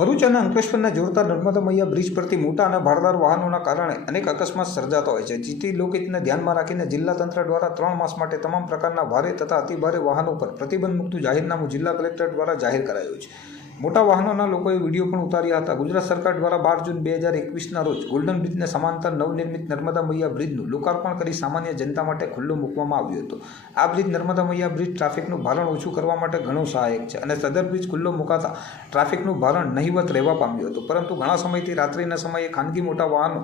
ભરૂચ અને અંકલેશ્વરને જોડતા નર્મદા મૈયા બ્રિજ પરથી મોટા અને ભારદાર વાહનોના કારણે અનેક અકસ્માત સર્જાતા હોય છે, જેથી લોકહિતને ધ્યાનમાં રાખીને જિલ્લા તંત્ર દ્વારા 3 માસ માટે તમામ પ્રકારના ભારે તથા અતિભારે વાહનો પર પ્રતિબંધ મૂકતું જાહેરનામું જિલ્લા કલેક્ટર દ્વારા જાહેર કરાયું છે। મોટા વાહનોના લોકોએ વિડીયો પણ ઉતાર્યા હતા। ગુજરાત સરકાર દ્વારા 12 જૂન 2021ના રોજ ગોલ્ડન બ્રિજને સમાંતર નવનિર્મિત નર્મદા મૈયા બ્રિજનું લોકાર્પણ કરી સામાન્ય જનતા માટે ખુલ્લો મૂકવામાં આવ્યો હતો। આ બ્રિજ નર્મદા મૈયા બ્રિજ ટ્રાફિકનું ભારણ ઓછું કરવા માટે ઘણો સહાયક છે અને સદર બ્રિજ ખુલ્લો મુકાતા ટ્રાફિકનું ભારણ નહિવત રહેવા પામ્યું હતું, પરંતુ ઘણા સમયથી રાત્રિના સમયે ખાનગી મોટા વાહનો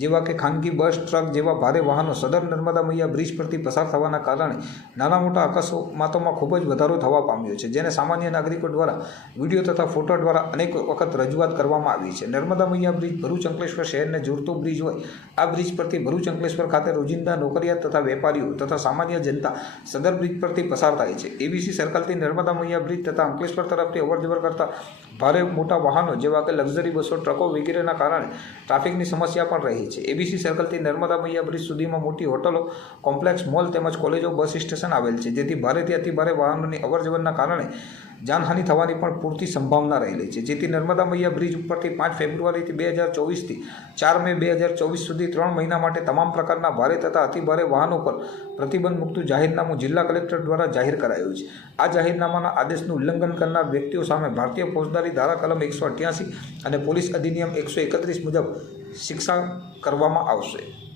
જેવા કે ખાનગી બસ, ટ્રક જેવા ભારે વાહનો સદર નર્મદા મૈયા બ્રિજ પરથી પસાર થવાના કારણે નાના મોટા અકસ્માતોમાં ખૂબ જ વધારો થવા પામ્યો છે, જેને સામાન્ય નાગરિકો દ્વારા વિડીયો તથા ફોટો દ્વારા અનેક વખત રજૂઆત કરવામાં આવી છે। નર્મદા મૈયા બ્રિજ ભરૂચ અંકલેશ્વર શહેરને જોડતો બ્રિજ હોય આ બ્રિજ પરથી ભરૂચ અંકલેશ્વર ખાતે રોજિંદા નોકરિયાત તથા વેપારીઓ તથા સામાન્ય જનતા સદર બ્રિજ પરથી પસાર થાય છે। એબીસી સર્કલથી નર્મદા મૈયા બ્રિજ તથા અંકલેશ્વર તરફથી અવરજવર કરતા ભારે મોટા વાહનો જેવા કે લક્ઝરી બસો, ટ્રકો વગેરેના કારણે ટ્રાફિકની સમસ્યા પણ રહી છે। એબીસી સર્કલથી નર્મદા મૈયા બ્રિજ સુધીમાં મોટી હોટલો, કોમ્પ્લેક્સ, મોલ તેમજ કોલેજો, બસ સ્ટેશન આવેલ છે, જેથી ભારેથી અતિભારે વાહનોની અવરજવરના કારણે જાનહાનિ થવાની પણ પૂરતી સંભાવના રહેલી છે, જેથી નર્મદા મૈયા બ્રિજ ઉપરથી 5 ફેબ્રુઆરીથી 2024થી 4 મે 2024 સુધી 3 મહિના માટે તમામ પ્રકારના ભારે તથા અતિભારે વાહનો પર પ્રતિબંધ મૂકતું જાહેરનામું જિલ્લા કલેક્ટર દ્વારા જાહેર કરાયું છે। આ જાહેરનામાના આદેશનું ઉલ્લંઘન કરનાર વ્યક્તિઓ સામે ભારતીય ફોજદારી ધારા કલમ 188 અને પોલીસ અધિનિયમ 131 મુજબ શિક્ષા કરવામાં આવશે।